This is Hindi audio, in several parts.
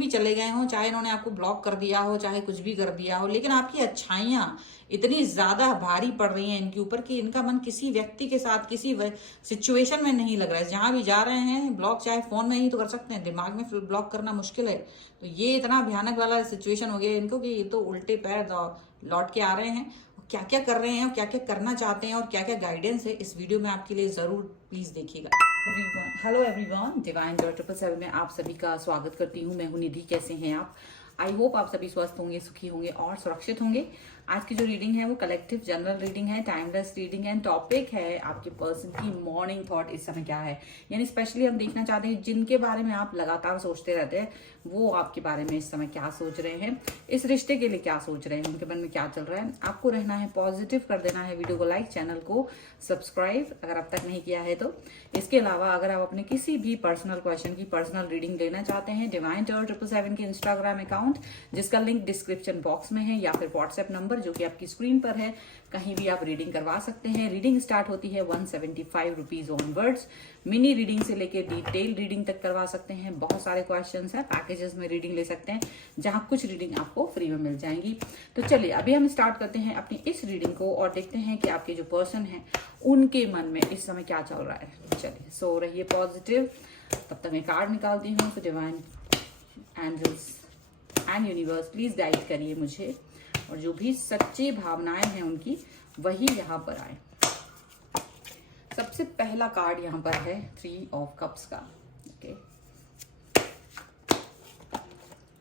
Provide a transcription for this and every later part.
भी चले गए हों, चाहे इन्होंने आपको ब्लॉक कर दिया हो, चाहे कुछ भी कर दिया हो, लेकिन आपकी अच्छाइयाँ इतनी ज्यादा भारी पड़ रही हैं इनके ऊपर कि इनका मन किसी व्यक्ति के साथ किसी सिचुएशन में नहीं लग रहा है। जहां भी जा रहे हैं ब्लॉक चाहे फोन में ही तो कर सकते हैं, दिमाग में फिर ब्लॉक करना मुश्किल है। तो ये इतना भयानक वाला सिचुएशन हो गया इनको कि ये तो उल्टे पैर लौट के आ रहे हैं। क्या क्या कर रहे हैं और क्या क्या करना चाहते हैं और क्या क्या गाइडेंस है, इस वीडियो में आपके लिए जरूर प्लीज देखिएगा। हेलो एवरीवन, डिवाइन 777 में आप सभी का स्वागत करती हूँ। मैं हूँ निधि। कैसे हैं आप? आई होप आप सभी स्वस्थ होंगे, सुखी होंगे और सुरक्षित होंगे। आज की जो रीडिंग है वो कलेक्टिव जनरल रीडिंग है, टाइमलेस रीडिंग है। टॉपिक है आपके पर्सन की मॉर्निंग थॉट इस समय क्या है, यानी स्पेशली हम देखना चाहते हैं जिनके बारे में आप लगातार सोचते रहते हैं वो आपके बारे में इस समय क्या सोच रहे हैं, इस रिश्ते के लिए क्या सोच रहे हैं, उनके मन में क्या चल रहा है। आपको रहना है पॉजिटिव, कर देना है वीडियो को लाइक, चैनल को सब्सक्राइब अगर अब तक नहीं किया है तो। इसके अलावा अगर आप अपने किसी भी पर्सनल क्वेश्चन की पर्सनल रीडिंग लेना चाहते हैं, डिवाइन 777 के इंस्टाग्राम अकाउंट जिसका लिंक डिस्क्रिप्शन बॉक्स में है या फिर व्हाट्सएप नंबर जो कि आपकी स्क्रीन पर है, कहीं भी आप रीडिंग करवा सकते हैं। रीडिंग स्टार्ट होती है 175 रुपीज ऑनवर्ड्स। मिनी रीडिंग से लेकर डिटेल रीडिंग तक करवा सकते हैं। बहुत सारे क्वेश्चंस हैं, पैकेजेस में रीडिंग ले सकते हैं जहां कुछ रीडिंग आपको फ्री में मिल जाएंगी। तो चलिए अभी हम स्टार्ट करते हैं अपनी इस रीडिंग को और देखते हैं कि आपके जो पर्सन है उनके मन में इस समय क्या चल रहा है। चलिए सो रहिए पॉजिटिव, तब तक मैं कार्ड निकालती हूँ। तो divine angels and universe please guide करिए मुझे, और जो भी सच्ची भावनाएं हैं उनकी वही यहाँ पर आए। सबसे पहला कार्ड यहाँ पर है 3 ऑफ कप्स का। ओके,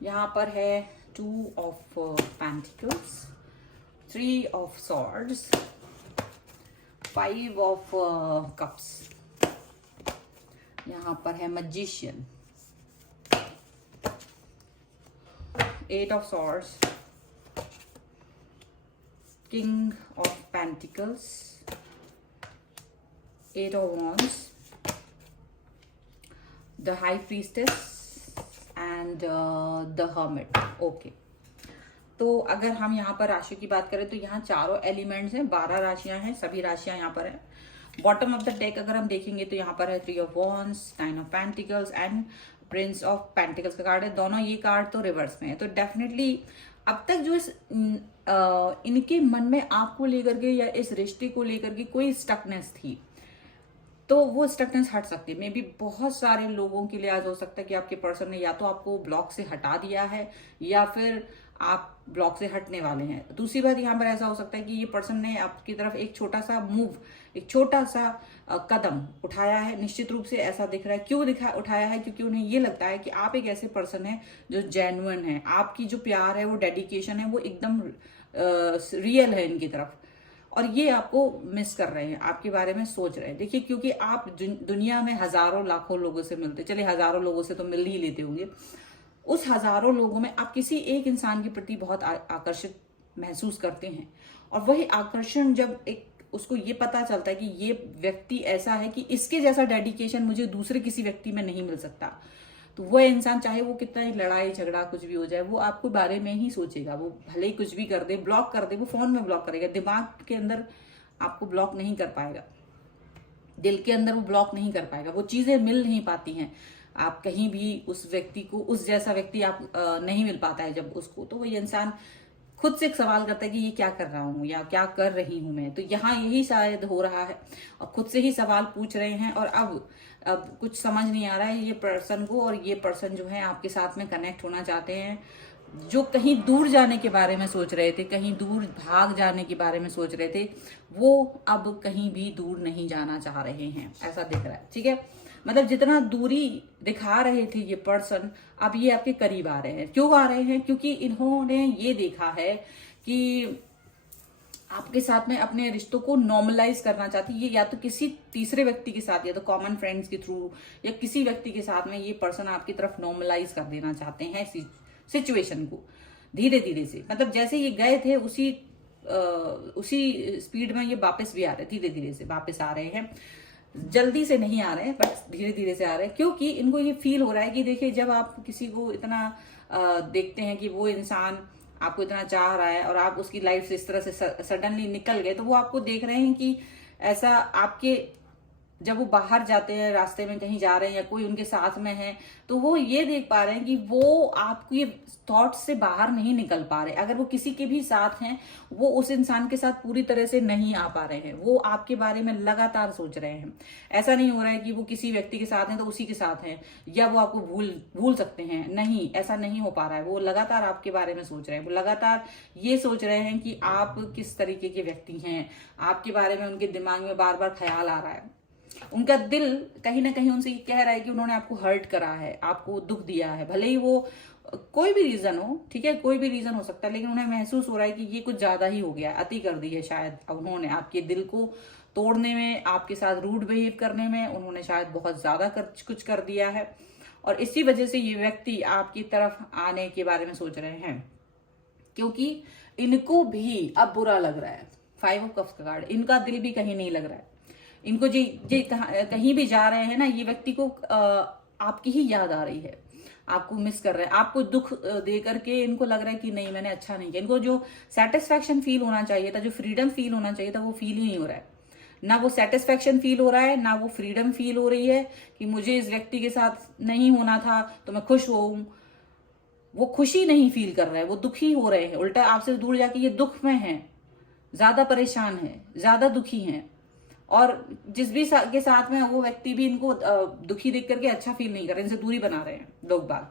यहाँ पर है 2 of pentacles, 3 of swords, 5 of cups, यहाँ पर है magician, 8 of swords, King of Pentacles, 8 of Wands, the High Priestess and the Hermit. Okay. तो अगर हम यहाँ पर राशियों की बात करें तो यहाँ चारों एलिमेंट्स हैं, 12 राशियां हैं, सभी राशियां यहाँ पर हैं। बॉटम ऑफ द डेक अगर हम देखेंगे तो यहाँ पर है 3 of wands, 9 of pentacles and Prince of pentacles का कार्ड है। दोनों ये कार्ड तो रिवर्स में है। तो डेफिनेटली अब तक जो इनके मन में आपको लेकर के या इस रिश्ते को लेकर के कोई स्टकनेस थी, तो वो स्टकनेस हट सकती है। मे बी बहुत सारे लोगों के लिए आज हो सकता है कि आपके पर्सन ने या तो आपको ब्लॉक से हटा दिया है या फिर आप ब्लॉक से हटने वाले हैं। दूसरी बात यहाँ पर ऐसा हो सकता है कि ये पर्सन ने आपकी तरफ एक छोटा सा मूव, एक छोटा सा कदम उठाया है। निश्चित रूप से ऐसा दिख रहा है। क्यों उठाया है? क्योंकि उन्हें ये लगता है कि आप एक ऐसे पर्सन है जो जेन्युइन है। आपकी जो प्यार है, वो डेडिकेशन है, वो एकदम रियल है इनकी तरफ, और ये आपको मिस कर रहे हैं, आपके बारे में सोच रहे हैं। देखिए, क्योंकि आप दुनिया में हजारों लाखों लोगों से मिलते, चलिए हजारों लोगों से तो मिल ही लेते होंगे, उस हजारों लोगों में आप किसी एक इंसान के प्रति बहुत आकर्षित महसूस करते हैं। और वही आकर्षण जब एक उसको ये पता चलता है कि ये व्यक्ति ऐसा है कि इसके जैसा डेडिकेशन मुझे दूसरे किसी व्यक्ति में नहीं मिल सकता, तो वह इंसान चाहे वो कितना ही लड़ाई झगड़ा कुछ भी हो जाए, वो आपके बारे में ही सोचेगा। वो भले ही कुछ भी कर दे, ब्लॉक कर दे, वो फोन में ब्लॉक करेगा, दिमाग के अंदर आपको ब्लॉक नहीं कर पाएगा, दिल के अंदर वो ब्लॉक नहीं कर पाएगा। वो चीजें मिल नहीं पाती हैं। आप कहीं भी उस व्यक्ति को, उस जैसा व्यक्ति आप नहीं मिल पाता है जब उसको, तो वही इंसान खुद से एक सवाल करता है कि ये क्या कर रहा हूं या क्या कर रही हूं मैं। तो यहाँ यही शायद हो रहा है, और खुद से ही सवाल पूछ रहे हैं। और अब कुछ समझ नहीं आ रहा है ये पर्सन को, और ये पर्सन जो है आपके साथ में कनेक्ट होना चाहते हैं। जो कहीं दूर जाने के बारे में सोच रहे थे, कहीं दूर भाग जाने के बारे में सोच रहे थे, वो अब कहीं भी दूर नहीं जाना चाह रहे हैं, ऐसा दिख रहा है। ठीक है, मतलब जितना दूरी दिखा रहे थे ये पर्सन, अब ये आपके करीब आ रहे हैं। क्यों आ रहे हैं? क्योंकि इन्होंने ये देखा है कि आपके साथ में अपने रिश्तों को नॉर्मलाइज करना चाहती है। ये या तो किसी तीसरे व्यक्ति के साथ, या तो कॉमन फ्रेंड्स के थ्रू, या किसी व्यक्ति के साथ में ये पर्सन आपकी तरफ नॉर्मलाइज कर देना चाहते हैं सिचुएशन को, धीरे धीरे से। मतलब जैसे ये गए थे उसी स्पीड में ये वापस भी आ रहे, धीरे धीरे से वापस आ रहे हैं। जल्दी से नहीं आ रहे हैं, बट धीरे धीरे से आ रहे हैं। क्योंकि इनको ये फील हो रहा है कि देखिए, जब आप किसी को इतना देखते हैं कि वो इंसान आपको इतना चाह रहा है और आप उसकी लाइफ से इस तरह से सडनली निकल गए, तो वो आपको देख रहे हैं कि ऐसा आपके जब वो बाहर जाते हैं, रास्ते में कहीं जा रहे हैं या कोई उनके साथ में है, तो वो ये देख पा रहे हैं कि वो आपको ये थॉट से बाहर नहीं निकल पा रहे। अगर वो किसी के भी साथ हैं, वो उस इंसान के साथ पूरी तरह से नहीं आ पा रहे हैं, वो आपके बारे में लगातार सोच रहे हैं। ऐसा नहीं हो रहा है कि वो किसी व्यक्ति के साथ हैं तो उसी के साथ हैं, या वो आपको भूल सकते हैं, नहीं, ऐसा नहीं हो पा रहा है। वो लगातार आपके बारे में सोच रहे हैं, वो लगातार ये सोच रहे हैं कि आप किस तरीके के व्यक्ति हैं, आपके बारे में उनके दिमाग में बार बार ख्याल आ रहा है। उनका दिल कहीं ना कहीं उनसे कह रहा है कि उन्होंने आपको हर्ट करा है, आपको दुख दिया है, भले ही वो कोई भी रीजन हो, ठीक है, कोई भी रीजन हो सकता है, लेकिन उन्हें महसूस हो रहा है कि ये कुछ ज्यादा ही हो गया, अति कर दी है शायद उन्होंने आपके दिल को तोड़ने में, आपके साथ रूड बिहेव करने में उन्होंने शायद बहुत ज्यादा कुछ कर दिया है। और इसी वजह से ये व्यक्ति आपकी तरफ आने के बारे में सोच रहे हैं, क्योंकि इनको भी अब बुरा लग रहा है। 5 ऑफ कप्स का कार्ड, इनका दिल भी कहीं नहीं लग रहा है। इनको जी कहीं भी जा रहे हैं ना, ये व्यक्ति को आपकी ही याद आ रही है, आपको मिस कर रहे हैं, आपको दुख दे करके इनको लग रहा है कि नहीं, मैंने अच्छा नहीं किया। इनको जो सेटिस्फैक्शन फील होना चाहिए था, जो फ्रीडम फील होना चाहिए था, वो फील ही नहीं हो रहा है। ना वो सेटिस्फैक्शन फील हो रहा है, ना वो फ्रीडम फील हो रही है कि मुझे इस व्यक्ति के साथ नहीं होना था तो मैं खुश हूं। वो खुशी नहीं फील कर रहे हैं, वो दुखी हो रहे हैं। उल्टा आपसे दूर जाके ये दुख में है, ज्यादा परेशान है, ज्यादा दुखी हैं। और जिस भी के साथ में वो व्यक्ति भी इनको दुखी देख करके अच्छा फील नहीं कर रहे, इनसे दूरी बना रहे हैं लोग बाग।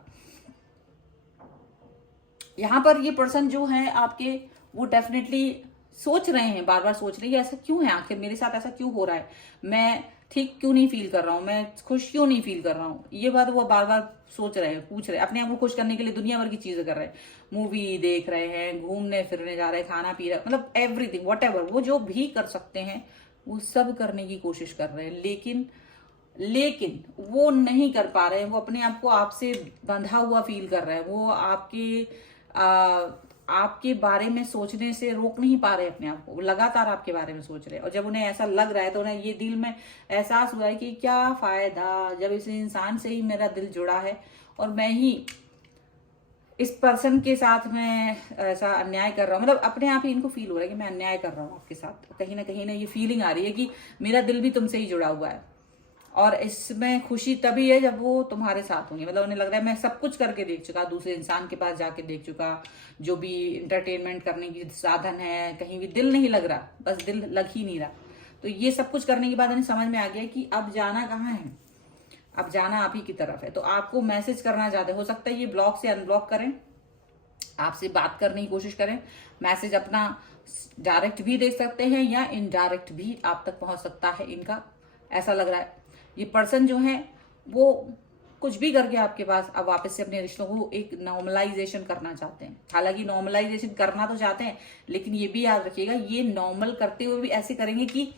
यहां पर ये पर्सन जो है आपके, वो डेफिनेटली सोच रहे हैं, बार बार सोच रहे हैं ऐसा क्यों है, आखिर मेरे साथ ऐसा क्यों हो रहा है, मैं ठीक क्यों नहीं फील कर रहा हूँ, मैं खुश क्यों नहीं फील कर रहा हूँ। ये बात वो बार बार सोच रहे हैं, पूछ रहे हैं, अपने आप को खुश करने के लिए दुनिया भर की चीजें कर रहे हैं, मूवी देख रहे हैं, घूमने फिरने जा रहे हैं, खाना पी रहे हैं, मतलब एवरीथिंग व्हाटएवर वो जो भी कर सकते हैं वो सब करने की कोशिश कर रहे हैं। लेकिन वो नहीं कर पा रहे हैं। वो अपने आप को आपसे बंधा हुआ फील कर रहे हैं। वो आपके बारे में सोचने से रोक नहीं पा रहे अपने आप को। वो लगातार आपके बारे में सोच रहे हैं, और जब उन्हें ऐसा लग रहा है तो उन्हें ये दिल में एहसास हुआ है कि क्या फायदा, जब इस इंसान से ही मेरा दिल जुड़ा है और मैं ही इस पर्सन के साथ में ऐसा अन्याय कर रहा हूँ। मतलब अपने आप ही इनको फील हो रहा है कि मैं अन्याय कर रहा हूँ आपके साथ। कहीं ना ये फीलिंग आ रही है कि मेरा दिल भी तुमसे ही जुड़ा हुआ है, और इसमें खुशी तभी है जब वो तुम्हारे साथ होंगे। मतलब उन्हें लग रहा है मैं सब कुछ करके देख चुका, दूसरे इंसान के पास जाके देख चुका, जो भी इंटरटेनमेंट करने की साधन है, कहीं भी दिल नहीं लग रहा, बस दिल लग ही नहीं रहा। तो ये सब कुछ करने के बाद उन्हें समझ में आ गया कि अब जाना कहाँ है, अब जाना आप ही की तरफ है। तो आपको मैसेज करना चाहते, हो सकता है ये ब्लॉक से अनब्लॉक करें, आपसे बात करने की कोशिश करें। मैसेज अपना डायरेक्ट भी देख सकते हैं या इनडायरेक्ट भी आप तक पहुंच सकता है इनका, ऐसा लग रहा है। ये पर्सन जो है वो कुछ भी करके आपके पास अब वापस से अपने रिश्तों को एक नॉर्मलाइजेशन करना चाहते हैं। हालांकि नॉर्मलाइजेशन करना तो चाहते हैं, लेकिन ये भी याद रखिएगा ये नॉर्मल करते हुए भी ऐसे करेंगे कि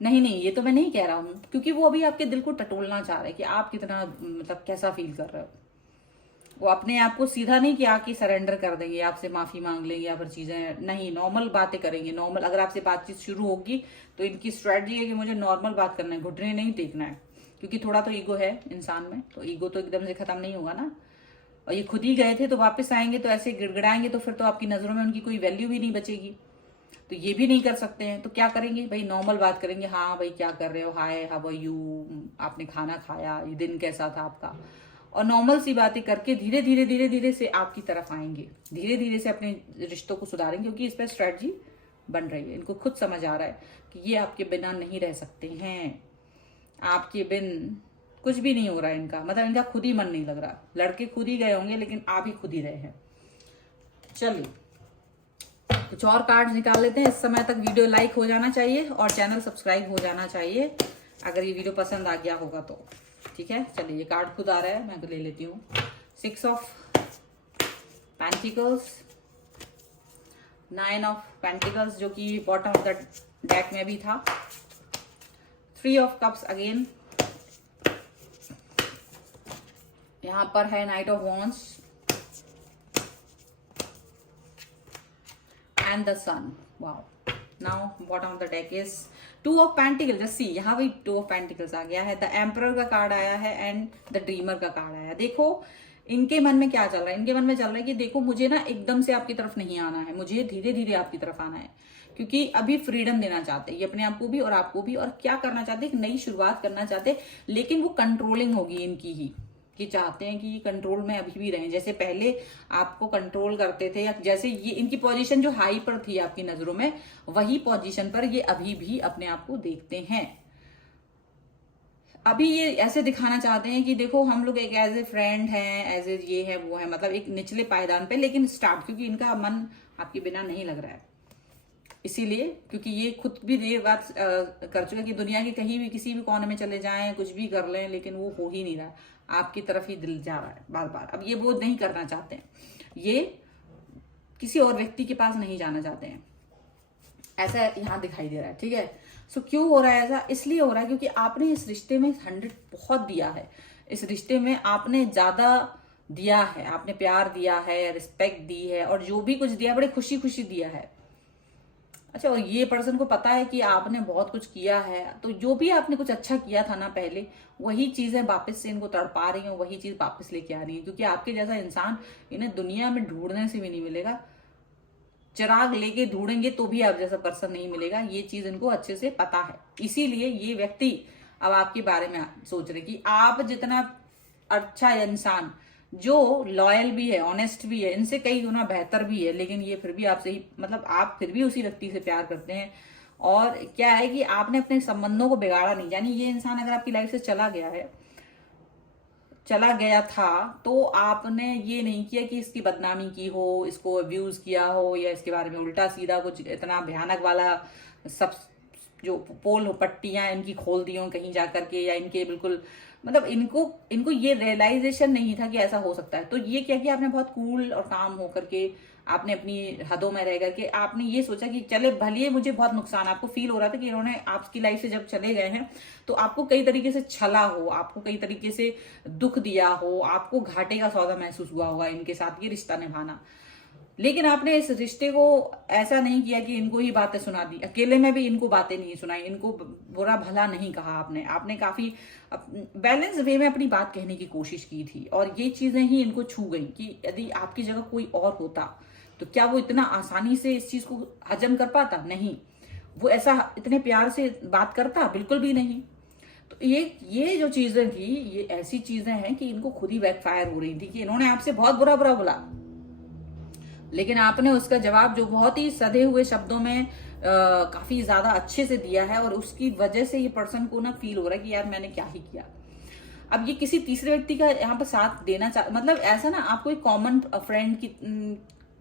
नहीं ये तो मैं नहीं कह रहा हूं, क्योंकि वो अभी आपके दिल को टटोलना चाह रहे हैं कि आप कितना मतलब कैसा फील कर रहे हो। वो अपने आप को सीधा नहीं कि आके सरेंडर कर देंगे, आपसे माफी मांग लेंगे या फिर चीजें नहीं, नॉर्मल बातें करेंगे। नॉर्मल अगर आपसे बातचीत शुरू होगी तो इनकी स्ट्रेटजी है कि मुझे नॉर्मल बात करना है, घुटने नहीं टेकना है, क्योंकि थोड़ा तो ईगो है इंसान में, तो ईगो तो एकदम से खत्म नहीं होगा ना। और ये खुद ही गए थे तो वापस आएंगे तो ऐसे गिड़गिड़ाएंगे तो फिर तो आपकी नजरों में उनकी कोई वैल्यू भी नहीं बचेगी। तो ये भी नहीं कर सकते हैं, तो क्या करेंगे भाई, नॉर्मल बात करेंगे। हाँ भाई क्या कर रहे हो, हाय हाउ आर यू, आपने खाना खाया, ये दिन कैसा था आपका, और नॉर्मल सी बातें करके धीरे धीरे से आपकी तरफ आएंगे, धीरे धीरे से अपने रिश्तों को सुधारेंगे, क्योंकि इस पर स्ट्रेटजी बन रही है। इनको खुद समझ आ रहा है कि ये आपके बिना नहीं रह सकते हैं, आपके बिन कुछ भी नहीं हो रहा है इनका, मतलब इनका खुद ही मन नहीं लग रहा। लड़के खुद ही गए होंगे लेकिन आप ही खुद ही रहे हैं। चलिए कुछ और कार्ड्स निकाल लेते हैं। इस समय तक वीडियो लाइक हो जाना चाहिए और चैनल सब्सक्राइब हो जाना चाहिए अगर ये वीडियो पसंद आ गया होगा तो, ठीक है। चलिए ये कार्ड खुद आ रहा है, मैं तो ले लेती हूँ। 6 ऑफ पेंटिकल्स, 9 ऑफ पेंटिकल्स जो कि बॉटम ऑफ द डेक में भी था, 3 ऑफ कप्स अगेन, यहां पर है knight of wands and the sun. Wow, now bottom of the deck is 2 of pentacle. Just see, यहाँ भी 2 ऑफ पेंटिकल्स आ गया है, द एम्परर का कार्ड आया है एंड द ड्रीमर का कार्ड आया है। देखो इनके मन में क्या चल रहा है, इनके मन में चल रहा है कि देखो मुझे ना एकदम से आपकी तरफ नहीं आना है, मुझे धीरे धीरे आपकी तरफ आना है, क्योंकि अभी फ्रीडम देना चाहते हैं ये अपने आप को भी और आपको भी, और क्या करना चाहते हैं, एक नई शुरुआत करना चाहते हैं, लेकिन वो कंट्रोलिंग होगी इनकी ही, कि चाहते हैं कि कंट्रोल में अभी भी रहें, जैसे पहले आपको कंट्रोल करते थे, या जैसे ये इनकी पोजीशन जो हाई पर थी आपकी नजरों में, वही पोजीशन पर ये अभी भी अपने आप को देखते हैं। अभी ये ऐसे दिखाना चाहते हैं कि देखो हम लोग एक एज ए फ्रेंड हैं, एज ए ये है वो है, मतलब एक निचले पायदान पे, लेकिन स्टार्ट, क्योंकि इनका मन आपके बिना नहीं लग रहा है, इसीलिए, क्योंकि ये खुद भी ये बात कर चुके कि दुनिया के कहीं भी किसी भी कोने में चले जाएं, कुछ भी कर लें, लेकिन वो हो ही नहीं रहा, आपकी तरफ ही दिल जा रहा है बार बार। अब ये वो नहीं करना चाहते हैं, ये किसी और व्यक्ति के पास नहीं जाना चाहते हैं, ऐसा यहाँ दिखाई दे रहा है, ठीक है। सो क्यों हो रहा है ऐसा? इसलिए हो रहा है क्योंकि आपने इस रिश्ते में 100 बहुत दिया है, इस रिश्ते में आपने ज्यादा दिया है, आपने प्यार दिया है, रिस्पेक्ट दी है, और जो भी कुछ दिया बड़े खुशी खुशी दिया है। अच्छा, और ये पर्सन को पता है कि आपने बहुत कुछ किया है, तो जो भी आपने कुछ अच्छा किया था ना पहले, वही चीजें वापस से इनको तड़पा रही हैं, वही चीज वापस लेके आ रही है, क्योंकि आपके जैसा इंसान इन्हें दुनिया में ढूंढने से भी नहीं मिलेगा, चिराग लेके ढूंढेंगे तो भी आप जैसा पर्सन नहीं मिलेगा, ये चीज इनको अच्छे से पता है। इसीलिए ये व्यक्ति अब आपके बारे में सोच रहे कि आप जितना अच्छा इंसान, जो लॉयल भी है, ऑनेस्ट भी है, इनसे कई गुना बेहतर भी है, लेकिन ये फिर भी आपसे ही, मतलब आप फिर भी उसी व्यक्ति से प्यार करते हैं। और क्या है कि आपने अपने संबंधों को बिगाड़ा नहीं, यानी ये इंसान अगर आपकी लाइफ से चला गया था, तो आपने ये नहीं किया कि इसकी बदनामी की हो, इसको अब्यूज किया हो, या इसके बारे में उल्टा सीधा कुछ इतना भयानक वाला सब जो पोल हो, पट्टियां इनकी खोल दी हो कहीं जाकर के, या इनके बिल्कुल, मतलब इनको ये रियलाइजेशन नहीं था कि ऐसा हो सकता है। तो ये क्या किया आपने, बहुत कूल और काम होकर के, आपने अपनी हदों में रह करके आपने ये सोचा कि चले भले मुझे बहुत नुकसान, आपको फील हो रहा था कि इन्होंने आपकी लाइफ से जब चले गए हैं तो आपको कई तरीके से छला हो, आपको कई तरीके से दुख दिया हो, आपको घाटे का सौदा महसूस हुआ होगा इनके साथ ये रिश्ता निभाना, लेकिन आपने इस रिश्ते को ऐसा नहीं किया कि इनको ही बातें सुना दी, अकेले में भी इनको बातें नहीं सुनाई, इनको बुरा भला नहीं कहा आपने काफी बैलेंस वे में अपनी बात कहने की कोशिश की थी, और ये चीजें ही इनको छू गई कि यदि आपकी जगह कोई और होता तो क्या वो इतना आसानी से इस चीज को हजम कर पाता? नहीं, वो ऐसा इतने प्यार से बात करता? बिल्कुल भी नहीं। तो ये जो चीजें थी, ये ऐसी चीजें हैं कि इनको खुद ही बैकफायर हो रही थी कि इन्होंने आपसे बहुत बुरा बुरा बोला, लेकिन आपने उसका जवाब जो बहुत ही सधे हुए शब्दों में काफी ज्यादा अच्छे से दिया है, और उसकी वजह से ये पर्सन को ना फील हो रहा है कि यार मैंने क्या ही किया। अब ये किसी तीसरे व्यक्ति का यहाँ पर साथ देना मतलब ऐसा ना, आपको एक कॉमन फ्रेंड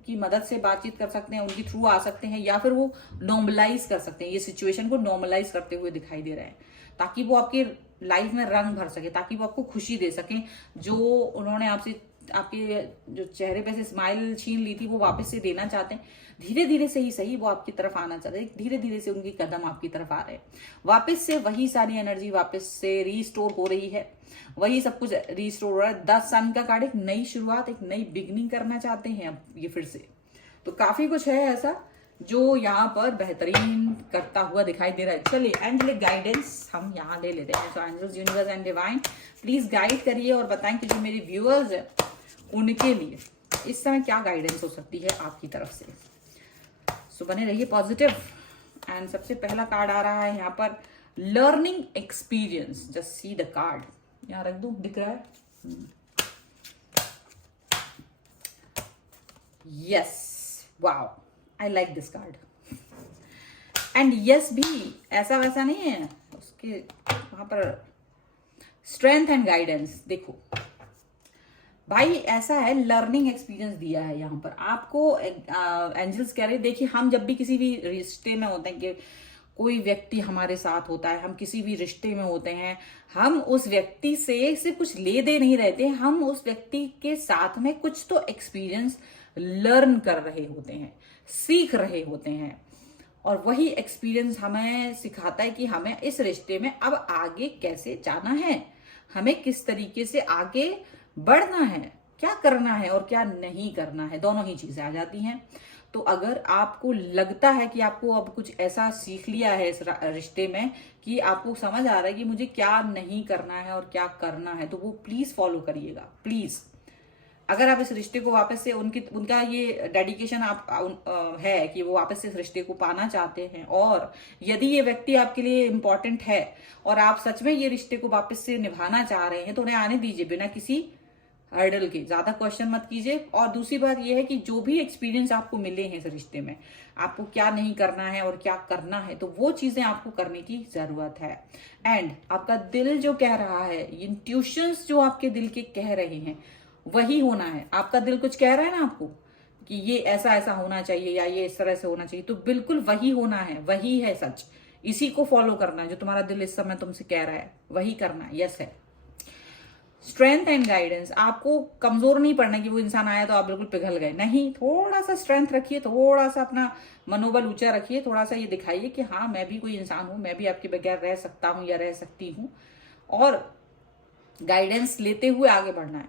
की मदद से बातचीत कर सकते हैं, उनकी थ्रू आ सकते हैं, या फिर वो नॉर्मलाइज कर सकते हैं, ये सिचुएशन को नॉर्मलाइज करते हुए दिखाई दे रहे हैं, ताकि वो आपकी लाइफ में रंग भर सके, ताकि वो आपको खुशी दे सके, जो उन्होंने आपके जो चेहरे पे से स्माइल छीन ली थी वो वापस से देना चाहते हैं। धीरे धीरे से ही सही वो आपकी तरफ आना चाहते हैं, धीरे धीरे से उनकी कदम आपकी तरफ आ रहे हैं, वापस से वही सारी एनर्जी वापस से रीस्टोर हो रही है, वही सब कुछ रीस्टोर हो रहा है। 10 सन का कार्ड एक नई शुरुआत, एक नई बिगनिंग करना चाहते हैं अब ये फिर से। तो काफी कुछ है ऐसा जो यहाँ पर बेहतरीन करता हुआ दिखाई दे रहा है। चलिए एंजेलिक गाइडेंस हम यहाँ ले लेते हैं। तो angels, universe and divine please guide करिए और बताएं कि जो मेरे व्यूअर्स है उनके लिए इस समय क्या गाइडेंस हो सकती है आपकी तरफ से। सो बने रहिए पॉजिटिव। एंड सबसे पहला कार्ड आ रहा है यहाँ पर, learning experience. Just see the card, यहाँ रख दूं, दिख रहा है? Yes, wow, I like this card. And yes भी ऐसा वैसा नहीं है, उसके वहां पर स्ट्रेंथ एंड गाइडेंस। देखो भाई, ऐसा है, लर्निंग एक्सपीरियंस दिया है यहाँ पर आपको। एंजल्स कह रहे हैं, देखिए हम जब भी किसी भी रिश्ते में होते हैं, कि कोई व्यक्ति हमारे साथ होता है, हम किसी भी रिश्ते में होते हैं, हम उस व्यक्ति से सिर्फ कुछ ले दे नहीं रहते, हम उस व्यक्ति के साथ में कुछ तो एक्सपीरियंस लर्न कर रहे होते हैं, सीख रहे होते हैं, और वही एक्सपीरियंस हमें सिखाता है कि हमें इस रिश्ते में अब आगे कैसे जाना है, हमें किस तरीके से आगे बढ़ना है, क्या करना है और क्या नहीं करना है, दोनों ही चीजें आ जाती हैं। तो अगर आपको लगता है कि आपको अब कुछ ऐसा सीख लिया है इस रिश्ते में कि आपको समझ आ रहा है कि मुझे क्या नहीं करना है और क्या करना है, तो वो प्लीज फॉलो करिएगा, प्लीज। अगर आप इस रिश्ते को वापस से उनका ये डेडिकेशन है कि वो वापस से इस रिश्ते को पाना चाहते हैं, और यदि ये व्यक्ति आपके लिए इम्पोर्टेंट है और आप सच में ये रिश्ते को वापस से निभाना चाह रहे हैं, तो उन्हें आने दीजिए बिना किसी हर्डल के, ज्यादा क्वेश्चन मत कीजिए। और दूसरी बात यह है कि जो भी एक्सपीरियंस आपको मिले हैं इस रिश्ते में, आपको क्या नहीं करना है और क्या करना है, तो वो चीजें आपको करने की जरूरत है। एंड आपका दिल जो कह रहा है, इंट्यूशंस जो आपके दिल के कह रहे हैं, वही होना है। आपका दिल कुछ कह रहा है ना आपको कि ये ऐसा ऐसा होना चाहिए या ये इस तरह से होना चाहिए, तो बिल्कुल वही होना है, वही है सच। इसी को फॉलो करना है, जो तुम्हारा दिल इस समय तुमसे कह रहा है वही करना है। यस है। स्ट्रेंथ एंड गाइडेंस, आपको कमजोर नहीं पड़ना कि वो इंसान आया तो आप बिल्कुल पिघल गए, नहीं। थोड़ा सा स्ट्रेंथ रखिए, थोड़ा सा अपना मनोबल ऊंचा रखिए, थोड़ा सा ये दिखाइए कि हाँ मैं भी कोई इंसान हूं, मैं भी आपके बगैर रह सकता हूं या रह सकती हूं। और गाइडेंस लेते हुए आगे बढ़ना है,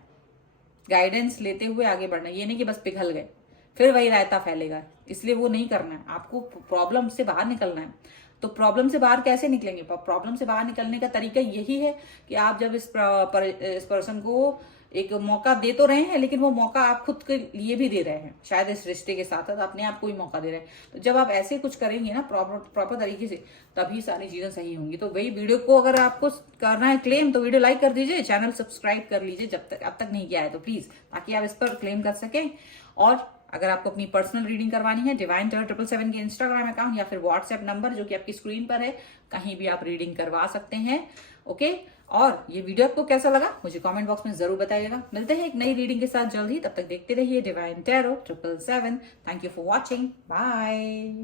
गाइडेंस लेते हुए आगे बढ़ना है। ये नहीं कि बस पिघल गए फिर वही रायता फैलेगा, इसलिए वो नहीं करना है। आपको प्रॉब्लम से बाहर निकलना है। तो प्रॉब्लम से बाहर कैसे निकलेंगे? प्रॉब्लम से बाहर निकलने का तरीका यही है कि आप जब इस पर्सन को एक मौका दे तो रहे हैं, लेकिन वो मौका आप खुद के लिए भी दे रहे हैं, शायद इस रिश्ते के साथ साथ अपने आप को ही मौका दे रहे हैं। तो जब आप ऐसे कुछ करेंगे ना प्रॉपर तरीके से, तभी सारी चीजें सही होंगी। तो वही वीडियो को अगर आपको करना है क्लेम, तो वीडियो लाइक कर दीजिए, चैनल सब्सक्राइब कर लीजिए जब तक अब तक नहीं किया है तो प्लीज, ताकि आप इस पर क्लेम कर सकें। और अगर आपको अपनी पर्सनल रीडिंग करवानी है, डिवाइन टैरो 777 के इंस्टाग्राम अकाउंट या फिर व्हाट्सएप नंबर जो कि आपकी स्क्रीन पर है, कहीं भी आप रीडिंग करवा सकते हैं। ओके। और ये वीडियो आपको कैसा लगा मुझे कमेंट बॉक्स में जरूर बताइएगा। मिलते हैं एक नई रीडिंग के साथ जल्द ही, तब तक देखते रहिए divine tarot 777। Thank you for watching, bye.